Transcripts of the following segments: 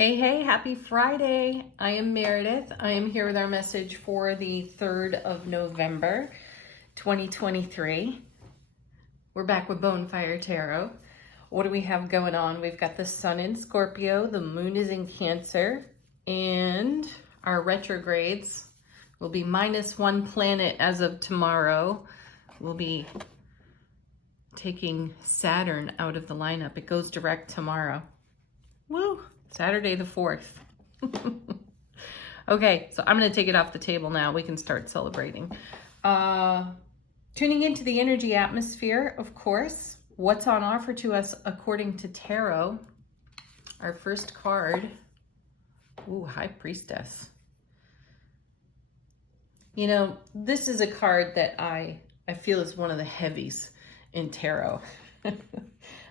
Hey, hey, happy Friday. I am Meredith. I am here with our message for the 3rd of November, 2023. We're back with Bonefire Tarot. What do we have going on? We've got the sun in Scorpio, the moon is in Cancer, and our retrogrades will be -1 planet as of tomorrow. We'll be taking Saturn out of the lineup. It goes direct tomorrow. Woo! Saturday the 4th. Okay, so I'm going to take it off the table now. We can start celebrating. Tuning into the energy atmosphere, of course. What's on offer to us according to tarot? Our first card. Ooh, High Priestess. You know, this is a card that I feel is one of the heavies in tarot.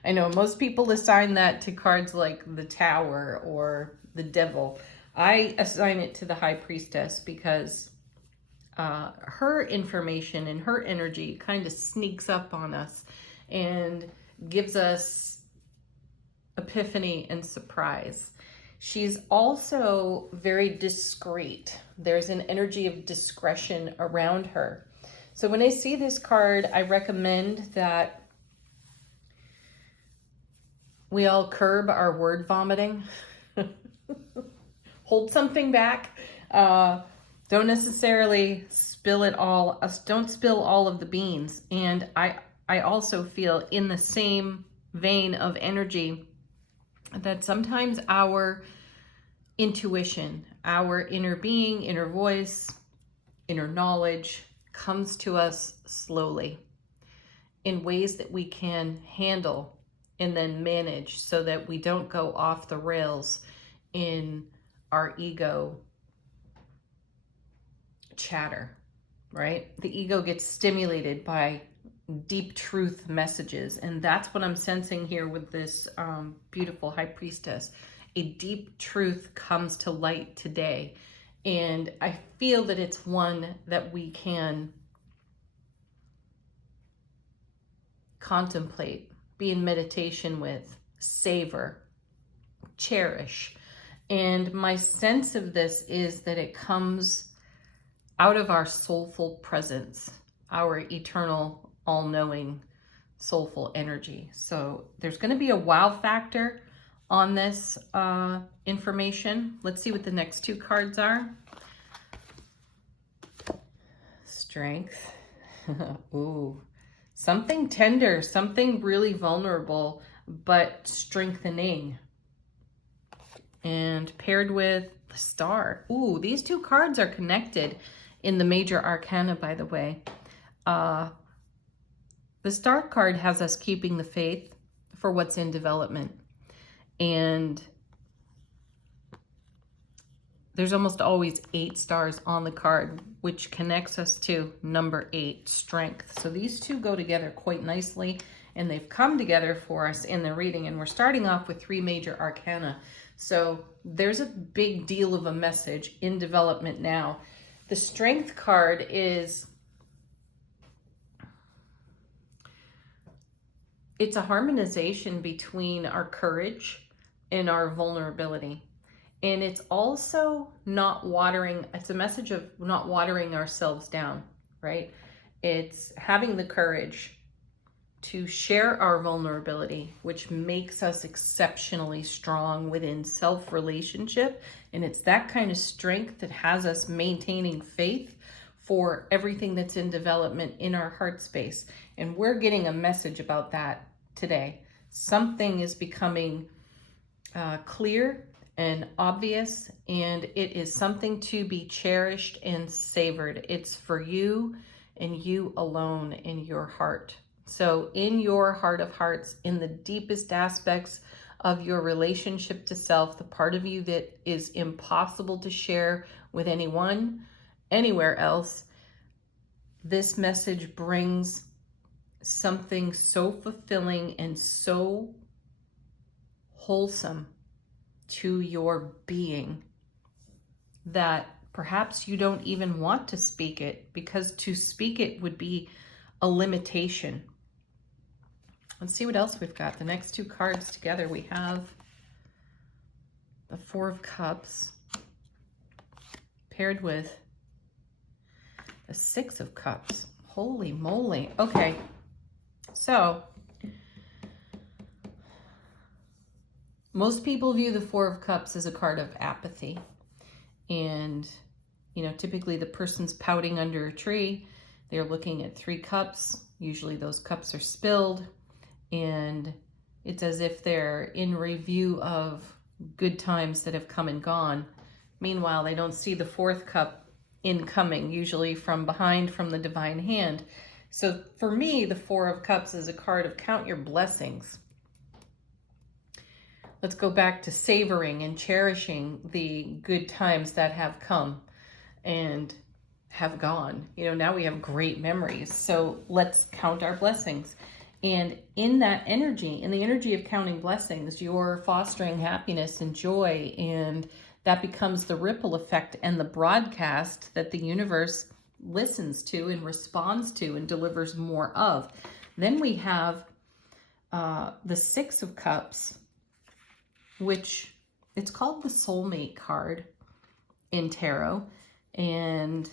I know most people assign that to cards like the Tower or the Devil. I assign it to the High Priestess because her information and her energy kind of sneaks up on us and gives us epiphany and surprise. She's also very discreet. There's an energy of discretion around her. So when I see this card, I recommend that we all curb our word vomiting. Hold something back. Don't necessarily spill it all. Don't spill all of the beans. And I also feel in the same vein of energy that sometimes our intuition, our inner being, inner voice, inner knowledge comes to us slowly in ways that we can handle and then manage so that we don't go off the rails in our ego chatter, right? The ego gets stimulated by deep truth messages, and that's what I'm sensing here with this beautiful High Priestess. A deep truth comes to light today, and I feel that it's one that we can contemplate, be in meditation with, savor, cherish. And my sense of this is that it comes out of our soulful presence, our eternal, all-knowing, soulful energy. So there's going to be a wow factor on this information. Let's see what the next two cards are. Strength. Ooh. Something tender, something really vulnerable, but strengthening. And paired with the Star. Ooh, these two cards are connected in the major arcana, by the way. The Star card has us keeping the faith for what's in development. And there's almost always 8 stars on the card, which connects us to number 8, strength. So these two go together quite nicely, and they've come together for us in the reading. And we're starting off with 3 major arcana. So there's a big deal of a message in development now. The strength card is, it's a harmonization between our courage and our vulnerability. And it's also not watering, it's a message of not watering ourselves down, right? It's having the courage to share our vulnerability, which makes us exceptionally strong within self-relationship. And it's that kind of strength that has us maintaining faith for everything that's in development in our heart space. And we're getting a message about that today. Something is becoming clear and obvious, and it is something to be cherished and savored. It's for you and you alone in your heart. So in your heart of hearts, in the deepest aspects of your relationship to self, the part of you that is impossible to share with anyone, anywhere else, this message brings something so fulfilling and so wholesome to your being that perhaps you don't even want to speak it, because to speak it would be a limitation. Let's see what else we've got. The next two cards together we have the Four of Cups paired with the Six of Cups. Holy moly. Okay. So most people view the Four of Cups as a card of apathy. And, you know, typically the person's pouting under a tree. They're looking at 3 cups. Usually those cups are spilled. And it's as if they're in review of good times that have come and gone. Meanwhile, they don't see the 4th cup incoming, usually from behind, from the divine hand. So for me, the Four of Cups is a card of count your blessings. Let's go back to savoring and cherishing the good times that have come and have gone. You know, now we have great memories. So let's count our blessings. And in that energy, in the energy of counting blessings, you're fostering happiness and joy, and that becomes the ripple effect and the broadcast that the universe listens to and responds to and delivers more of. Then we have the Six of Cups, which it's called the soulmate card in tarot. And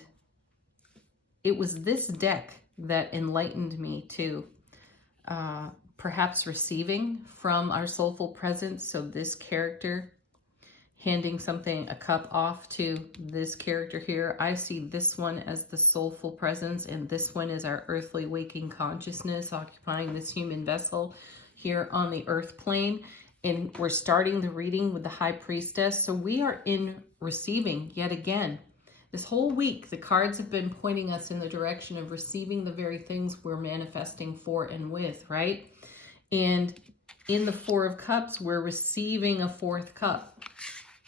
it was this deck that enlightened me to perhaps receiving from our soulful presence. So this character handing something, a cup off to this character here. I see this one as the soulful presence, and this one is our earthly waking consciousness occupying this human vessel here on the earth plane. And we're starting the reading with the High Priestess. So we are in receiving yet again. This whole week, the cards have been pointing us in the direction of receiving the very things we're manifesting for and with, right? And in the Four of Cups, we're receiving a 4th cup.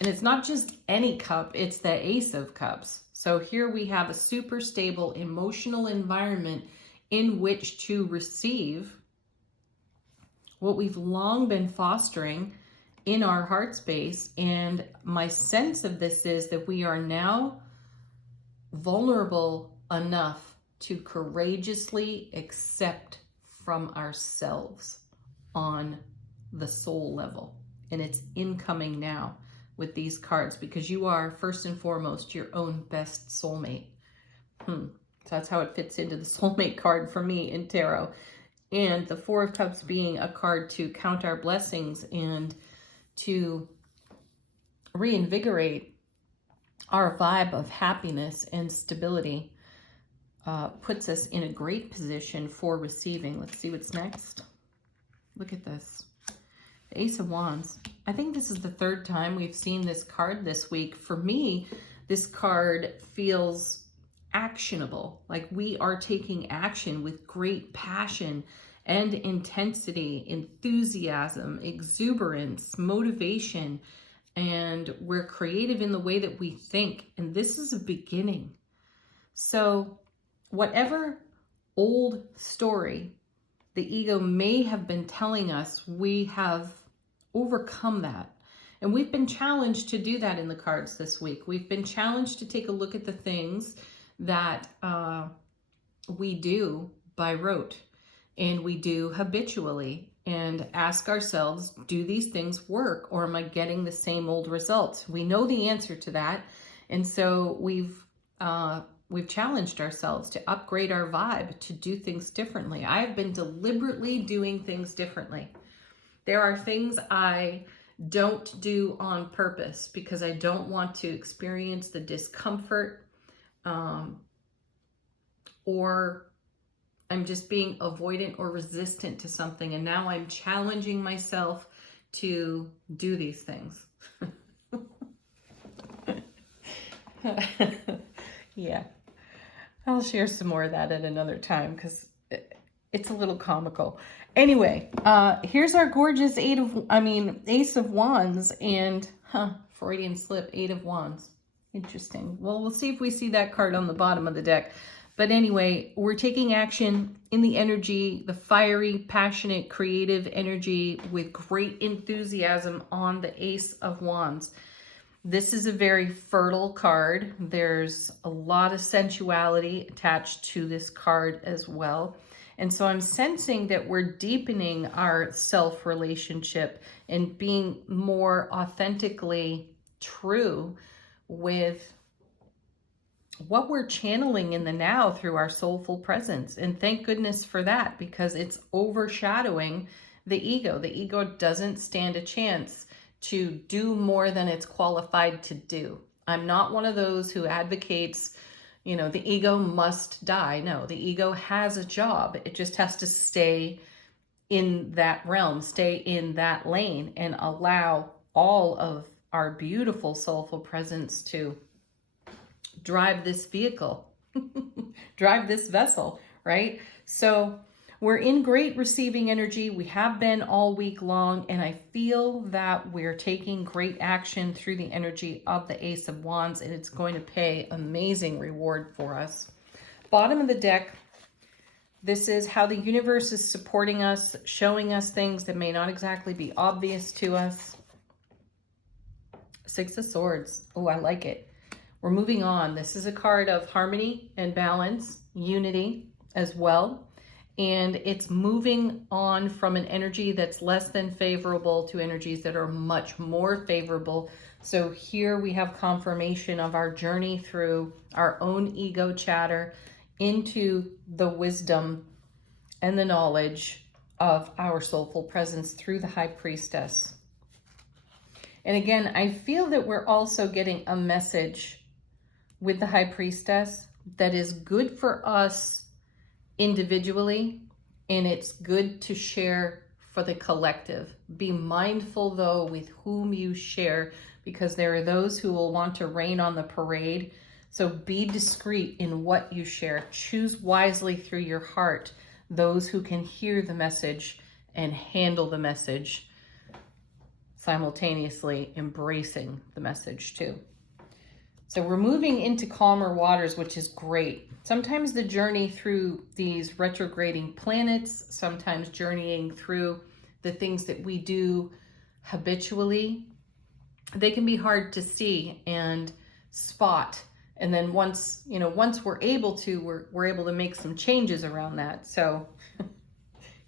And it's not just any cup, it's the Ace of Cups. So here we have a super stable emotional environment in which to receive what we've long been fostering in our heart space. And my sense of this is that we are now vulnerable enough to courageously accept from ourselves on the soul level. And it's incoming now with these cards, because you are first and foremost your own best soulmate. So that's how it fits into the soulmate card for me in tarot. And the Four of Cups being a card to count our blessings and to reinvigorate our vibe of happiness and stability puts us in a great position for receiving. Let's see what's next. Look at this. The Ace of Wands. I think this is the 3rd time we've seen this card this week. For me, this card feels actionable. Like we are taking action with great passion and intensity, enthusiasm, exuberance, motivation, and we're creative in the way that we think. And this is a beginning. So whatever old story the ego may have been telling us, we have overcome that. And we've been challenged to do that in the cards this week. We've been challenged to take a look at the things that we do by rote and we do habitually, and ask ourselves, do these things work, or am I getting the same old results? We know the answer to that. And so we've challenged ourselves to upgrade our vibe, to do things differently. I have been deliberately doing things differently. There are things I don't do on purpose because I don't want to experience the discomfort, or I'm just being avoidant or resistant to something. And now I'm challenging myself to do these things. Yeah. I'll share some more of that at another time because it's a little comical. Anyway, here's our gorgeous Ace of Wands, and Freudian slip, 8 of Wands. Interesting. Well, we'll see if we see that card on the bottom of the deck. But anyway, we're taking action in the energy, the fiery, passionate, creative energy with great enthusiasm on the Ace of Wands. This is a very fertile card. There's a lot of sensuality attached to this card as well. And so I'm sensing that we're deepening our self relationship and being more authentically true with what we're channeling in the now through our soulful presence. And thank goodness for that, because it's overshadowing the ego. The ego doesn't stand a chance to do more than it's qualified to do. I'm not one of those who advocates, the ego must die. No, the ego has a job. It just has to stay in that realm, stay in that lane, and allow all of our beautiful soulful presence to drive this vehicle, drive this vessel, right? So we're in great receiving energy. We have been all week long, and I feel that we're taking great action through the energy of the Ace of Wands, and it's going to pay amazing reward for us. Bottom of the deck, this is how the universe is supporting us, showing us things that may not exactly be obvious to us. Six of Swords. Oh, I like it. We're moving on. This is a card of harmony and balance, unity as well. And it's moving on from an energy that's less than favorable to energies that are much more favorable. So here we have confirmation of our journey through our own ego chatter into the wisdom and the knowledge of our soulful presence through the High Priestess. And again, I feel that we're also getting a message with the High Priestess that is good for us individually, and it's good to share for the collective. Be mindful though with whom you share, because there are those who will want to rain on the parade. So be discreet in what you share. Choose wisely through your heart those who can hear the message and handle the message, simultaneously embracing the message too. So we're moving into calmer waters, which is great. Sometimes the journey through these retrograding planets, sometimes journeying through the things that we do habitually, they can be hard to see and spot. And then once we're able to, we're able to make some changes around that. So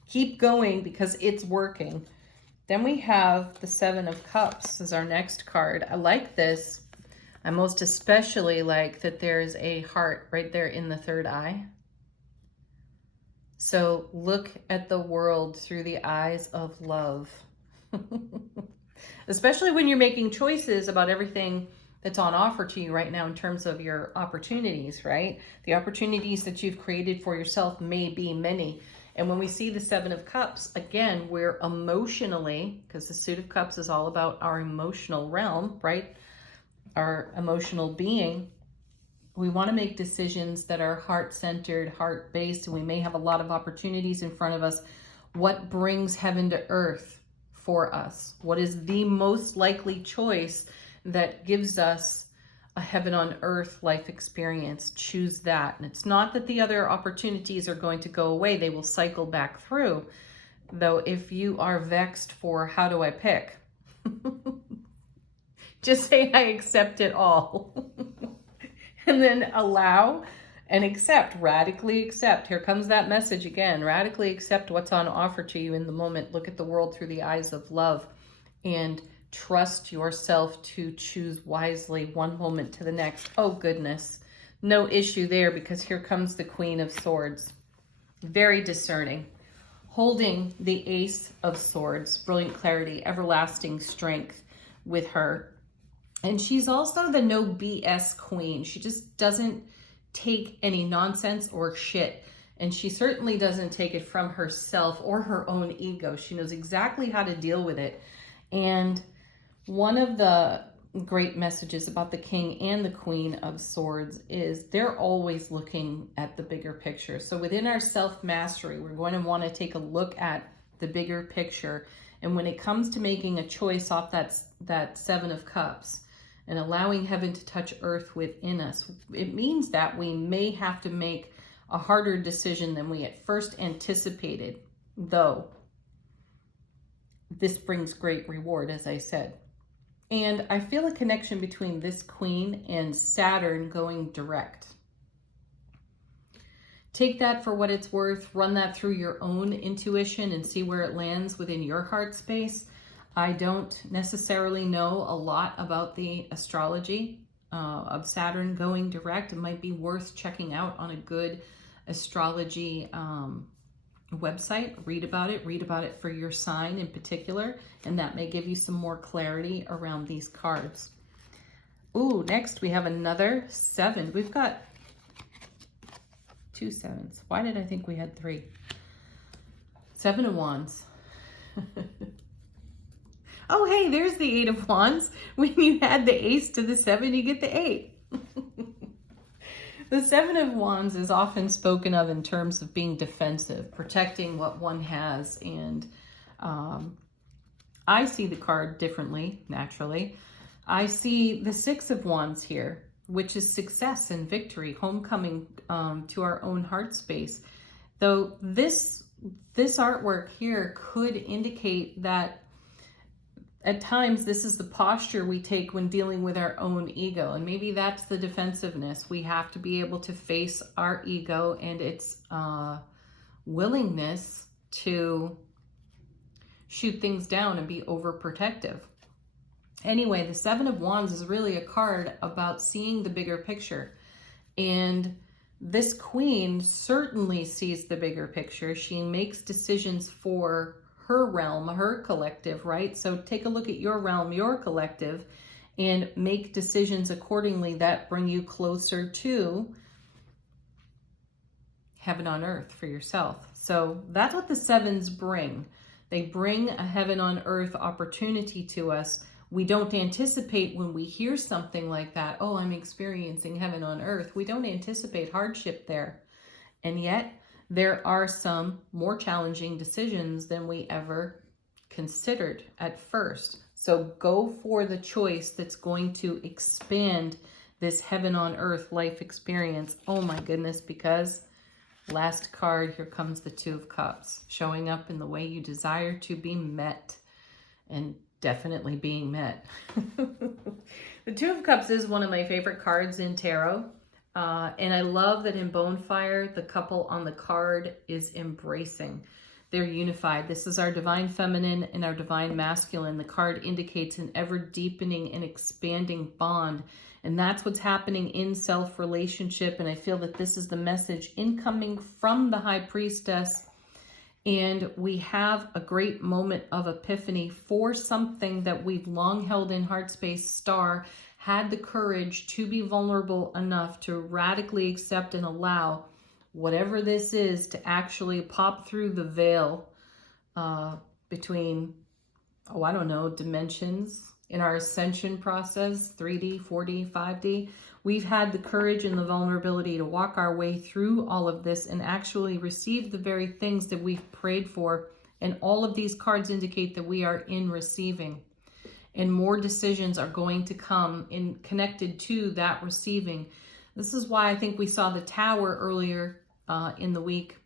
keep going because it's working. Then we have the Seven of Cups as our next card. I like this. I most especially like that there's a heart right there in the third eye. So look at the world through the eyes of love. Especially when you're making choices about everything that's on offer to you right now in terms of your opportunities, right? The opportunities that you've created for yourself may be many. And when we see the Seven of Cups, again, we're emotionally, because the Suit of Cups is all about our emotional realm, right? Our emotional being. We want to make decisions that are heart-centered, heart-based, and we may have a lot of opportunities in front of us. What brings heaven to earth for us? What is the most likely choice that gives us a heaven on earth life experience? Choose that. And it's not that the other opportunities are going to go away. They will cycle back through. Though if you are vexed for how do I pick? Just say, I accept it all. And then allow and accept, radically accept. Here comes that message again. Radically accept what's on offer to you in the moment. Look at the world through the eyes of love and trust yourself to choose wisely one moment to the next. Oh, goodness. No issue there, because here comes the Queen of Swords. Very discerning. Holding the Ace of Swords. Brilliant clarity, everlasting strength with her. And she's also the no BS queen. She just doesn't take any nonsense or shit. And she certainly doesn't take it from herself or her own ego. She knows exactly how to deal with it. And one of the great messages about the King and the Queen of Swords is they're always looking at the bigger picture. So within our self-mastery, we're going to want to take a look at the bigger picture. And when it comes to making a choice off that Seven of Cups, and allowing heaven to touch earth within us, it means that we may have to make a harder decision than we at first anticipated, though this brings great reward, as I said. And I feel a connection between this queen and Saturn going direct. Take that for what it's worth. Run that through your own intuition and see where it lands within your heart space. I don't necessarily know a lot about the astrology of Saturn going direct. It might be worth checking out on a good astrology website. Read about it for your sign in particular, and that may give you some more clarity around these cards. Ooh, next we have another 7. We've got 2 7s. Why did I think we had 3? 7 of Wands. Oh, hey, there's the 8 of Wands. When you add the ace to the 7, you get the 8. The 7 of Wands is often spoken of in terms of being defensive, protecting what one has. And I see the card differently, naturally. I see the 6 of Wands here, which is success and victory, homecoming to our own heart space. Though this artwork here could indicate that at times this is the posture we take when dealing with our own ego. And maybe that's the defensiveness. We have to be able to face our ego and its willingness to shoot things down and be overprotective. Anyway, the 7 of Wands is really a card about seeing the bigger picture. And this queen certainly sees the bigger picture. She makes decisions for her realm, her collective, right? So take a look at your realm, your collective, and make decisions accordingly that bring you closer to heaven on earth for yourself. So that's what the 7s bring. They bring a heaven on earth opportunity to us. We don't anticipate when we hear something like that, oh, I'm experiencing heaven on earth. We don't anticipate hardship there. And yet, there are some more challenging decisions than we ever considered at first. So go for the choice that's going to expand this heaven on earth life experience. Oh my goodness, because last card, here comes the 2 of Cups, showing up in the way you desire to be met, and definitely being met. The 2 of Cups is one of my favorite cards in tarot. And I love that in Bonefire, the couple on the card is embracing. They're unified. This is our divine feminine and our divine masculine. The card indicates an ever deepening and expanding bond. And that's what's happening in self-relationship. And I feel that this is the message incoming from the High Priestess. And we have a great moment of epiphany for something that we've long held in heart space. Star had the courage to be vulnerable enough to radically accept and allow whatever this is to actually pop through the veil between, oh, I don't know, dimensions in our ascension process, 3D, 4D, 5D. We've had the courage and the vulnerability to walk our way through all of this and actually receive the very things that we've prayed for. And all of these cards indicate that we are in receiving. And more decisions are going to come in connected to that receiving. This is why I think we saw the Tower earlier in the week.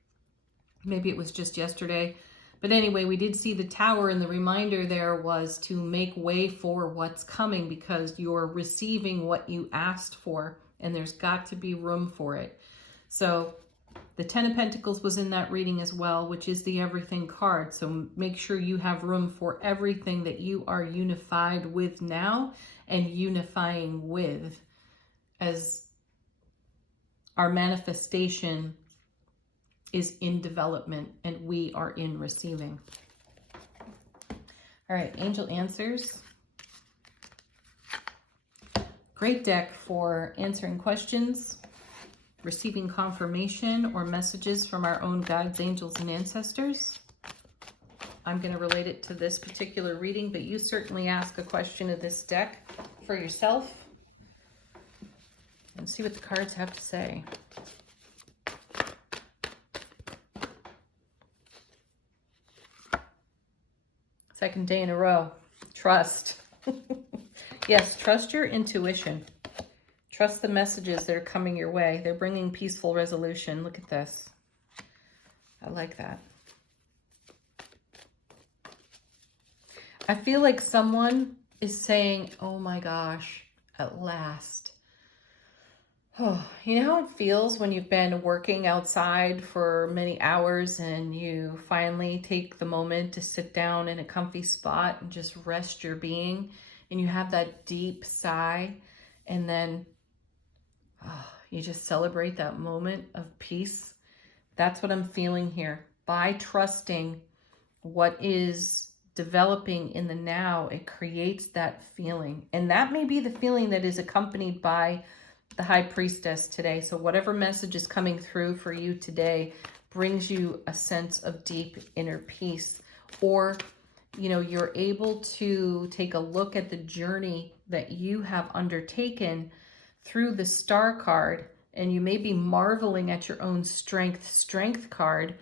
Maybe it was just yesterday. But anyway, we did see the Tower, and the reminder there was to make way for what's coming because you're receiving what you asked for, and there's got to be room for it. So the 10 of Pentacles was in that reading as well, which is the everything card. So make sure you have room for everything that you are unified with now and unifying with, as our manifestation is in development and we are in receiving. All right, angel answers. Great deck for answering questions, receiving confirmation or messages from our own guides, angels, and ancestors. I'm going to relate it to this particular reading, but you certainly ask a question of this deck for yourself and see what the cards have to say. Second day in a row. Trust. Yes, trust your intuition. Trust the messages that are coming your way. They're bringing peaceful resolution. Look at this. I like that. I feel like someone is saying, oh my gosh, at last. Oh, you know how it feels when you've been working outside for many hours and you finally take the moment to sit down in a comfy spot and just rest your being, and you have that deep sigh, and then you just celebrate that moment of peace. That's what I'm feeling here. By trusting what is developing in the now, it creates that feeling. And that may be the feeling that is accompanied by the High Priestess today. So whatever message is coming through for you today brings you a sense of deep inner peace. Or, you know, you're able to take a look at the journey that you have undertaken through the Star card, and you may be marveling at your own strength card,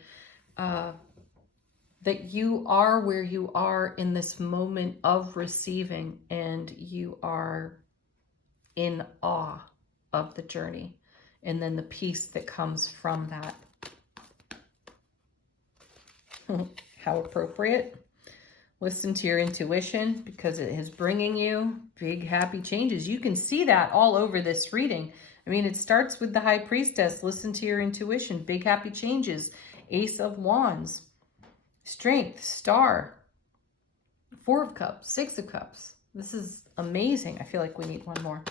that you are where you are in this moment of receiving, and you are in awe of the journey, and then the peace that comes from that. How appropriate. Listen to your intuition, because it is bringing you big happy changes. You can see that all over this reading. I mean, it starts with the High Priestess. Listen to your intuition. Big happy changes. Ace of Wands. Strength. Star. Four of Cups. Six of Cups. This is amazing. I feel like we need one more.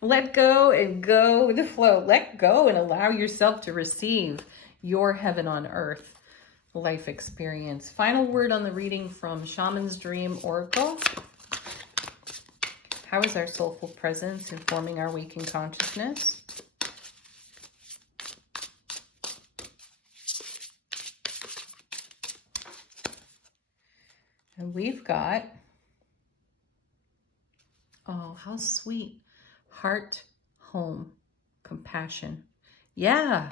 Let go and go with the flow. Let go and allow yourself to receive your heaven on earth life experience. Final word on the reading from Shaman's Dream Oracle. How is our soulful presence informing our waking consciousness? And we've got, oh, how sweet. Heart, home, compassion. Yeah,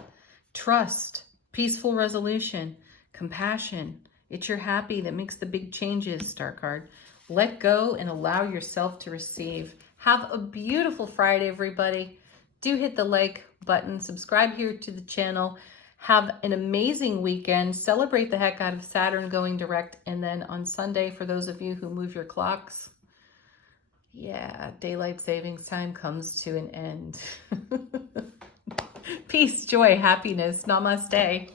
trust, peaceful resolution, compassion. It's your happy that makes the big changes, Star card. Let go and allow yourself to receive. Have a beautiful Friday, everybody. Do hit the like button, subscribe here to the channel. Have an amazing weekend. Celebrate the heck out of Saturn going direct. And then on Sunday, for those of you who move your clocks, yeah, daylight savings time comes to an end. Peace, joy, happiness. Namaste.